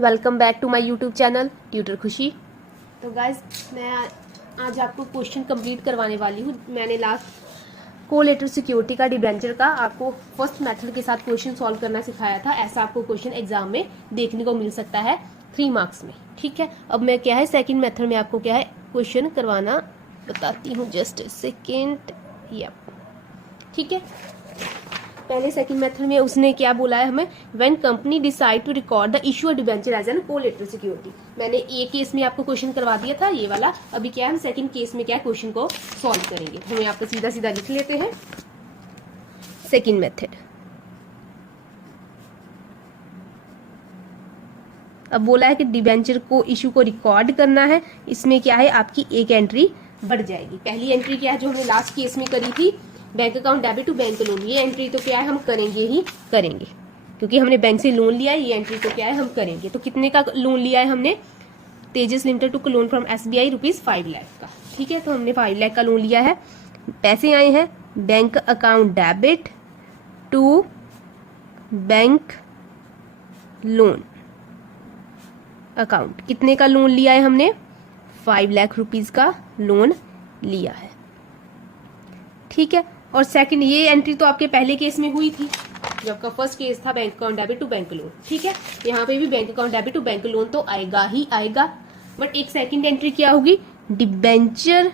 Welcome back to my YouTube channel tutor Khushi. तो guys मैं आज आपको क्वेश्चन कंप्लीट करवाने वाली हूँ। मैंने लास्ट कोलेटर सिक्योरिटी का डिबेंचर का आपको फर्स्ट मेथड के साथ क्वेश्चन सॉल्व करना सिखाया था। ऐसा आपको क्वेश्चन एग्जाम में देखने को मिल सकता है 3 मार्क्स में। ठीक है, अब मैं क्या है सेकंड मेथड में आपको क्या है क्वेश्चन करवाना बताती हूँ। Just second. यप, ठीक है। पहले सेकंड मेथड में उसने क्या बोला है हमें, when company decide to record the issue debenture as an collateral security. मैंने ए केस में आपको क्वेश्चन करवा दिया था ये वाला। अभी क्या है हम सेकंड केस में क्या क्वेश्चन को सॉल्व करेंगे। हम यहाँ पे सीधा सीधा लिख लेते हैं सेकंड मेथड। अब बोला है कि डिबेंचर को इशू को रिकॉर्ड करना है। इसमें क्या है आपकी एक एंट्री बढ़ जाएगी। पहली एंट्री क्या है जो हमने लास्ट केस में करी थी, bank account debit to bank loan. ये एंट्री तो क्या है हम करेंगे ही करेंगे, क्योंकि हमने बैंक से लोन लिया है। ये एंट्री तो क्या है हम करेंगे। तो कितने का लोन लिया है हमने, Tejas Limited to loan from SBI ₹5 lakh का। ठीक है, तो हमने 5 लाख का लोन लिया है। पैसे आए हैं bank account debit to bank loan account. कितने का लोन लिया है हमने, 5 लाख रुपीज का लोन लिया है। ठीक है, और सेकंड ये एंट्री तो आपके पहले केस में हुई थी जब आपका फर्स्ट केस था bank account debit to bank loan. ठीक है, यहाँ पे भी bank account debit to bank loan तो आएगा ही आएगा। बट एक सेकंड एंट्री क्या होगी, debenture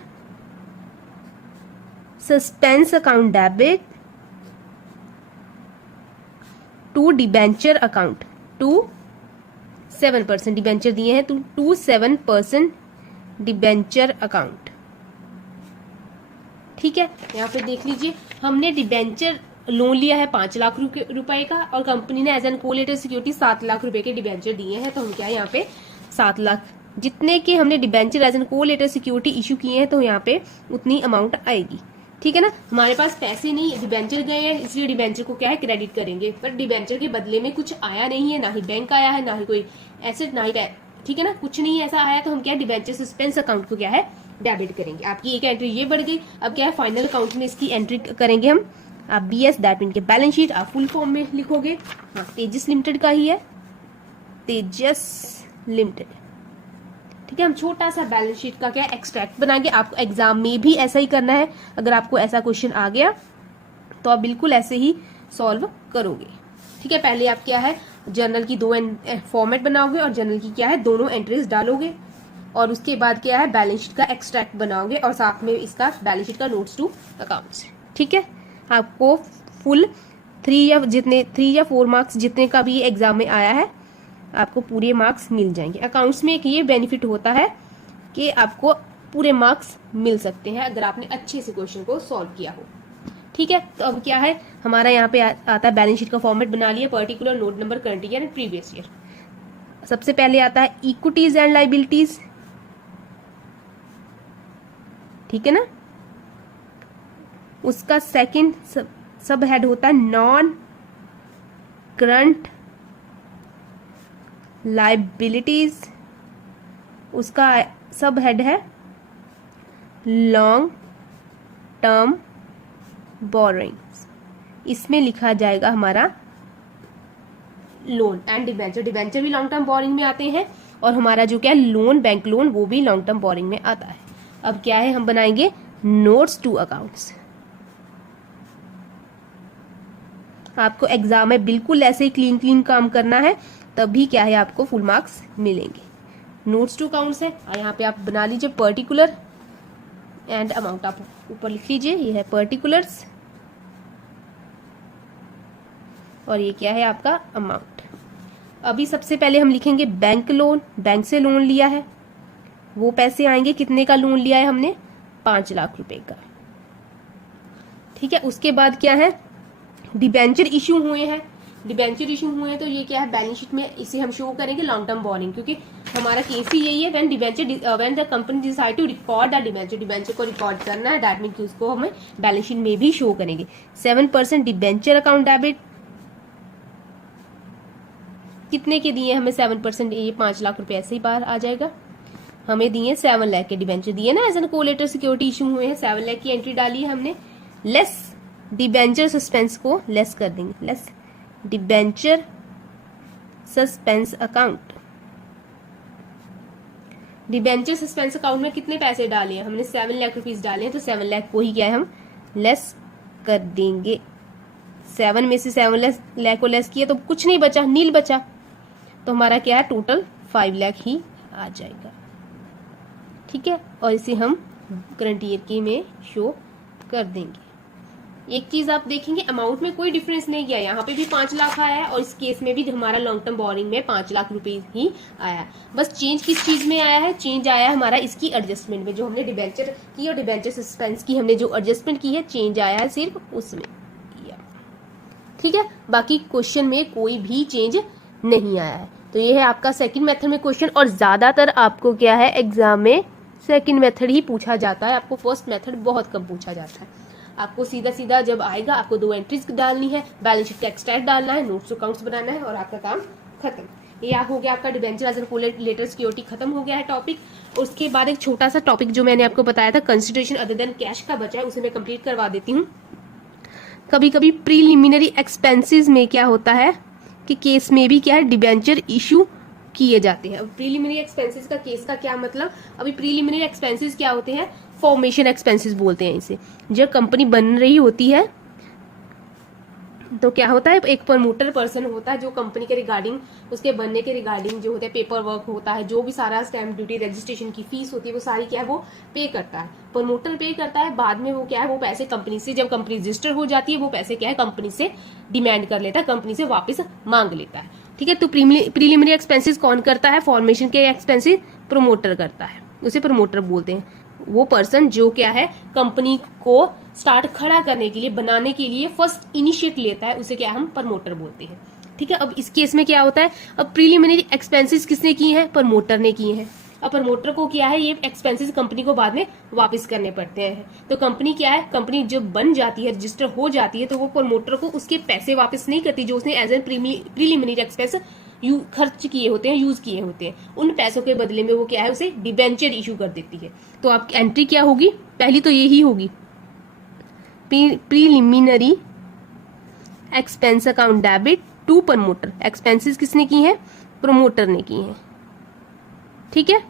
suspense account debit to debenture account to 7%। Debenture दिए हैं टू 7% डिबेंचर अकाउंट। ठीक है, यहाँ पे देख लीजिए हमने डिबेंचर लोन लिया है 5 लाख रुपए का और कंपनी ने as an collateral security 7 lakh रुपए के डिबेंचर दिए हैं। तो हम क्या है यहाँ पे 7 लाख जितने के हमने debenture as an collateral security issue किए हैं तो यहाँ पे उतनी अमाउंट आएगी। ठीक है ना, हमारे पास पैसे नहीं, डिबेंचर गए हैं इसलिए डिबेंचर को क्या है क्रेडिट करेंगे। पर डिबेंचर के बदले में कुछ आया नहीं है, ना ही बैंक आया है, ना ही कोई एसेट, ना ही ठीक है ना, कुछ नहीं ऐसा आया। तो हम क्या डिबेंचर सस्पेंस अकाउंट को क्या है डेबिट करेंगे। आपकी एक एंट्री ये बढ़ गई। अब क्या है फाइनल अकाउंट में इसकी एंट्री करेंगे हम। आप BS दैट मीन के बैलेंस शीट आप फुल फॉर्म में लिखोगे। हाँ, तेजस लिमिटेड का ही है, तेजस लिमिटेड। ठीक है, हम छोटा सा बैलेंस शीट का क्या एक्सट्रैक्ट बनाएंगे। आपको एग्जाम में भी ऐसा ही करना है। अगर आपको ऐसा क्वेश्चन आ गया तो आप बिल्कुल ऐसे ही सॉल्व करोगे। ठीक है, पहले आप क्या है जर्नल की 2 फॉर्मेट बनाओगे और जर्नल की क्या है दोनों एंट्रीज डालोगे और उसके बाद क्या है बैलेंस शीट का एक्सट्रैक्ट बनाओगे और साथ में इसका बैलेंस शीट का नोट्स टू अकाउंट्स। ठीक है, आपको फुल 3 या 4 मार्क्स जितने का भी एग्जाम में आया है आपको पूरे मार्क्स मिल जाएंगे। अकाउंट्स में एक ये बेनिफिट होता है कि आपको पूरे मार्क्स मिल सकते हैं अगर आपने अच्छे से क्वेश्चन को सॉल्व किया हो। ठीक है, तो अब क्या है हमारा यहाँ पे आता है बैलेंस शीट का फॉर्मेट बना लिया, particular, note number, current year and previous year. सबसे पहले आता है इक्विटीज एंड लाइबिलिटीज। ठीक है ना, उसका सेकंड सब हेड होता है नॉन करंट लाइबिलिटीज। उसका सब हेड है लॉन्ग टर्म बोरोइंग्स। इसमें लिखा जाएगा हमारा लोन एंड डिबेंचर। डिबेंचर भी लॉन्ग टर्म बोरिंग में आते हैं और हमारा जो क्या लोन बैंक लोन वो भी लॉन्ग टर्म बोरिंग में आता है। अब क्या है हम बनाएंगे नोट्स टू अकाउंट्स। आपको एग्जाम में बिल्कुल ऐसे ही क्लीन काम करना है, तभी क्या है आपको फुल मार्क्स मिलेंगे। नोट्स टू अकाउंट्स है, यहाँ पे आप बना लीजिए पर्टिकुलर एंड अमाउंट। आप ऊपर लिख लीजिए ये है पर्टिकुलर्स और ये क्या है आपका अमाउंट। अभी सबसे पहले हम लिखेंगे बैंक लोन। बैंक से लोन लिया है, वो पैसे आएंगे। कितने का लोन लिया है हमने, 5 लाख रुपए का। ठीक है, उसके बाद क्या है डिबेंचर इशू हुए हैं। डिबेंचर इशू हुए हैं तो ये क्या है बैलेंस शीट में इसे हम शो करेंगे लॉन्ग टर्म बोरिंग, क्योंकि हमारा केस ही यही है when the company decide to record the debenture. Debenture को रिकॉर्ड करना है, दैट मीन कि उसको हमें बैलेंस शीट में भी शो करेंगे। 7% डिबेंचर अकाउंट डेबिट। कितने के दिए हमें 7%, ये 5 लाख रुपए ऐसे ही बाहर आ जाएगा। हमें दिए 7 लाख के डिबेंचर दिए ना as an collateral security issue हुए हैं। 7 लाख की एंट्री डाली है हमने। लेस डिबेंचर सस्पेंस को लेस कर देंगे, less debenture suspense account debenture suspense account में कितने पैसे डाले हैं, हमने 7 लाख रुपीज डाले हैं, तो 7 लाख को ही क्या है हम लेस कर देंगे। 7 में से 7 लाख को लेस किया तो कुछ नहीं बचा, नील बचा, तो हमारा क्या है टोटल 5 लाख ही आ जाएगा। ठीक है, और इसे हम करंट ईयर के में शो कर देंगे। एक चीज आप देखेंगे, अमाउंट में कोई डिफरेंस नहीं गया, यहाँ पे भी 5 लाख आया है और इस केस में भी हमारा लॉन्ग टर्म बोरिंग में 5 लाख रुपए ही आया। बस चेंज किस चीज में आया है, चेंज आया है हमारा इसकी एडजस्टमेंट में, जो हमने डिबेंचर की और डिबेंचर सस्पेंस की हमने जो एडजस्टमेंट की है, चेंज आया है सिर्फ उसमें किया। ठीक है, बाकी क्वेश्चन में कोई भी चेंज नहीं आया है। तो ये है आपका सेकंड मेथड में क्वेश्चन, और ज्यादातर आपको क्या है एग्जाम में सेकंड मेथड ही पूछा जाता है, आपको फर्स्ट मेथड बहुत कम पूछा जाता है। आपको सीधा सीधा जब आएगा, आपको 2 एंट्रीज डालनी है, बैलेंस शीट टेक्स्ट टाइप डालना है, नोट्स अकाउंट्स बनाना है और आपका काम खत्म। ये हो गया आपका डिबेंचर एज लेटर सिक्योरिटी, खत्म हो गया है टॉपिक। उसके बाद एक छोटा सा टॉपिक जो मैंने आपको बताया था कंसिडरेशन अदर देन कैश का बचा है, उसे मैं कंप्लीट करवा देती हूँ। कभी कभी प्रीलिमिनरी एक्सपेंसेस में क्या होता है कि केस में भी क्या है डिबेंचर इशू किए जाते हैं। अब प्रीलिमिनरी एक्सपेंसेस का केस का क्या मतलब, अभी प्रीलिमिनरी एक्सपेंसेस क्या होते हैं, फॉर्मेशन एक्सपेंसेस बोलते हैं इसे। जब कंपनी बन रही होती है तो क्या होता है, एक प्रमोटर पर्सन होता है जो कंपनी के रिगार्डिंग, उसके बनने के रिगार्डिंग जो होता है पेपर वर्क होता है, जो भी सारा स्टैम्प ड्यूटी रजिस्ट्रेशन की फीस होती है वो सारी क्या है वो पे करता है, प्रमोटर पे करता है। बाद में वो क्या है वो पैसे कंपनी से, जब कंपनी रजिस्टर हो जाती है वो पैसे क्या है कंपनी से डिमांड कर लेता है, कंपनी से वापस मांग लेता है। ठीक है, तो प्रीलिमिनरी एक्सपेंसेस कौन करता है, फॉर्मेशन के एक्सपेंसेस प्रमोटर करता है, उसे प्रमोटर बोलते हैं। वो पर्सन जो क्या है कंपनी को स्टार्ट खड़ा करने के लिए, बनाने के लिए फर्स्ट इनिशिएट लेता है, उसे क्या हम प्रमोटर बोलते हैं। ठीक है, अब इस केस में क्या होता है, अब प्रीलिमिनरी एक्सपेंसेस किसने किए हैं, प्रमोटर ने किए हैं। अब प्रमोटर को क्या है ये एक्सपेंसेस कंपनी को बाद में वापस करने पड़ते हैं। तो कंपनी क्या है, कंपनी जब बन जाती है, रजिस्टर हो जाती है, तो वो प्रमोटर को उसके पैसे वापस नहीं करती जो उसने एज ए प्रीलिमिनरी एक्सपेंस खर्च किए होते हैं, यूज किए होते हैं। उन पैसों के बदले में वो क्या है उसे डिबेंचर इशू कर देती है। तो आपकी एंट्री क्या होगी, पहली तो यही होगी, preliminary expense account debit to promoter. Expenses किसने की है, प्रमोटर ने की है। ठीक है,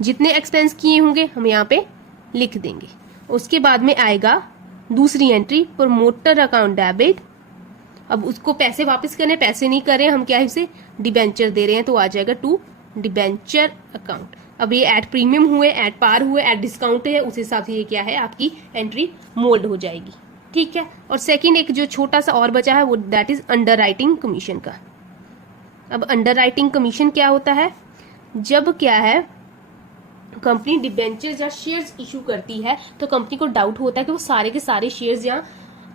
जितने एक्सपेंस किए होंगे हम यहाँ पे लिख देंगे। उसके बाद में आएगा दूसरी एंट्री, प्रमोटर अकाउंट डेबिट। अब उसको पैसे वापस करने, पैसे नहीं कर रहे हम, क्या है इसे डिबेंचर दे रहे हैं, तो आ जाएगा टू डिबेंचर अकाउंट। अब ये एट प्रीमियम हुए, एट पार हुए, एट डिस्काउंट है, उस हिसाब से ये क्या है आपकी एंट्री मोल्ड हो जाएगी। ठीक है, और सेकंड एक जो छोटा सा और बचा है वो that is under writing commission का। अब अंडर राइटिंग कमीशन क्या होता है, जब क्या है कंपनी डिबेंचर या शेयर्स इशू करती है तो कंपनी को डाउट होता है कि वो सारे के सारे शेयर्स या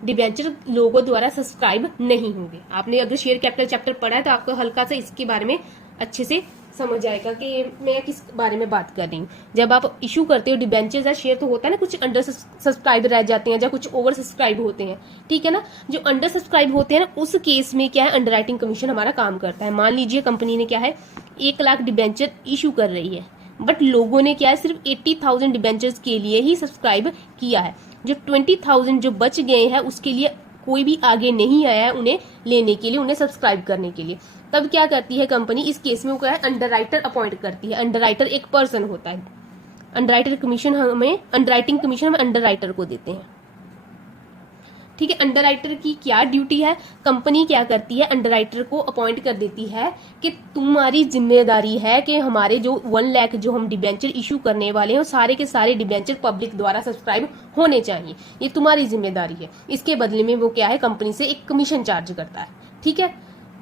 डिबेंचर लोगों द्वारा सब्सक्राइब नहीं होंगे। आपने अगर शेयर कैपिटल चैप्टर पढ़ा है तो आपको हल्का सा इसके बारे में अच्छे से समझ आएगा कि मैं किस बारे में बात कर रही हूँ। जब आप इशू करते हो डिबेंचर या शेयर तो होता है ना, कुछ अंडर सब्सक्राइब रह जाते हैं या कुछ ओवर सब्सक्राइब होते हैं। ठीक है ना, जो अंडर सब्सक्राइब होते हैं ना, उस केस में क्या है अंडर राइटिंग कमीशन हमारा काम करता है। मान लीजिए कंपनी ने क्या है 1 लाख डिबेंचर इशू कर रही है, बट लोगों ने क्या है सिर्फ 80,000 डिबेंचर्स के लिए ही सब्सक्राइब किया है। जो 20,000 जो बच गए हैं उसके लिए कोई भी आगे नहीं आया है उन्हें लेने के लिए, उन्हें सब्सक्राइब करने के लिए। तब क्या करती है कंपनी, इस केस में वो क्या है अंडरराइटर अपॉइंट करती है। अंडरराइटर एक पर्सन होता है। अंडरराइटर कमीशन हमें, अंडरराइटिंग कमीशन हम अंडरराइटर को देते हैं। ठीक है, अंडरराइटर की क्या ड्यूटी है, कंपनी क्या करती है अंडरराइटर को अपॉइंट कर देती है कि तुम्हारी जिम्मेदारी है कि हमारे जो 1 लाख जो हम डिबेंचर इशू करने वाले हैं सारे के सारे डिबेंचर पब्लिक द्वारा सब्सक्राइब होने चाहिए, ये तुम्हारी जिम्मेदारी है। इसके बदले में वो क्या है कंपनी से एक कमीशन चार्ज करता है। ठीक है,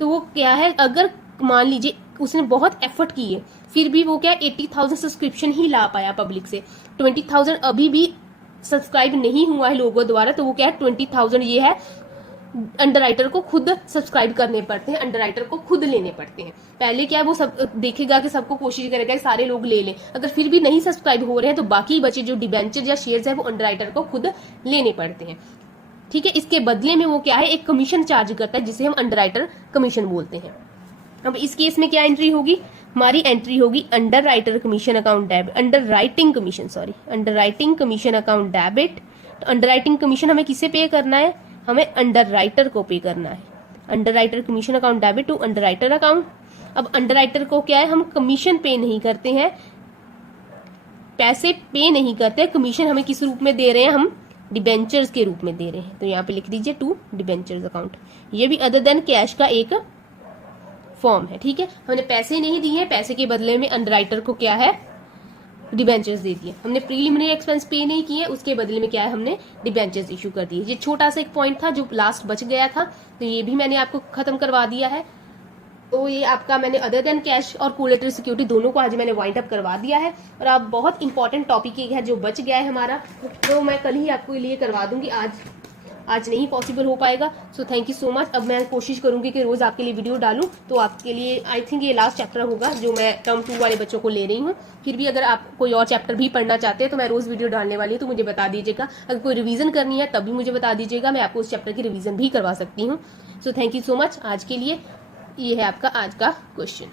तो वो क्या है, अगर मान लीजिए उसने बहुत एफर्ट की है फिर भी वो क्या 80,000 सब्सक्रिप्शन ही ला पाया पब्लिक से, 20,000 अभी भी सब्सक्राइब नहीं हुआ है लोगों द्वारा, तो वो क्या है 20,000 ये है अंडरराइटर को खुद सब्सक्राइब करने पड़ते हैं, अंडरराइटर को खुद लेने पड़ते हैं। पहले क्या वो सब देखेगा कि सबको कोशिश करेगा कि सारे लोग ले लें, अगर फिर भी नहीं सब्सक्राइब हो रहे हैं तो बाकी बचे जो डिबेंचर या शेयर्स है वो अंडरराइटर को खुद लेने पड़ते हैं। ठीक है, इसके बदले में वो क्या है एक कमीशन चार्ज करता है जिसे हम अंडरराइटर कमीशन बोलते हैं। अब इस केस में क्या एंट्री होगी, हमारी एंट्री होगी under writer commission account debit, under writing commission account debit. तो अंडर राइटिंग कमीशन हमें किसे पे करना है, हमें अंडर राइटर को पे करना है। Underwriter commission account debit to underwriter account. अब अंडरराइटर को क्या है, हम कमीशन पे नहीं करते हैं, पैसे पे नहीं करते, कमीशन हमें किस रूप में दे रहे हैं, हम डिबेंचर्स के रूप में दे रहे हैं। तो यहाँ पे लिख दीजिए टू डिबेंचर्स अकाउंट। ये भी अदर देन कैश का एक फॉर्म है, ठीक है। हमने पैसे नहीं दिए, पैसे के बदले में अंडरराइटर को क्या है, डिबेंचर्स दे दिए। हमने प्रीलिमिनरी एक्सपेंस पे नहीं किए, उसके बदले में क्या है, हमने डिबेंचर्स इशू कर दिए। ये छोटा सा एक पॉइंट था जो लास्ट बच गया था, तो ये भी मैंने आपको खत्म करवा दिया है। तो ये आपका मैंने अदर देन कैश और कोलेटरल सिक्योरिटी दोनों को आज मैंने वाइंड अप करवा दिया है। और आप बहुत इंपॉर्टेंट टॉपिक है जो बच गया है हमारा, तो मैं कल ही आपको लिए करवा दूंगी, आज नहीं पॉसिबल हो पाएगा। So thank you so much. अब मैं कोशिश करूंगी कि रोज आपके लिए वीडियो डालूं, तो आपके लिए आई थिंक ये लास्ट चैप्टर होगा जो मैं टर्म 2 वाले बच्चों को ले रही हूँ। फिर भी अगर आप कोई और चैप्टर भी पढ़ना चाहते हैं तो मैं रोज वीडियो डालने वाली हूँ, तो मुझे बता दीजिएगा। अगर कोई रिवीजन करनी है तब भी मुझे बता दीजिएगा, मैं आपको उस चैप्टर की रिवीजन भी करवा सकती हूँ। So thank you so much. आज के लिए ये है आपका आज का क्वेश्चन।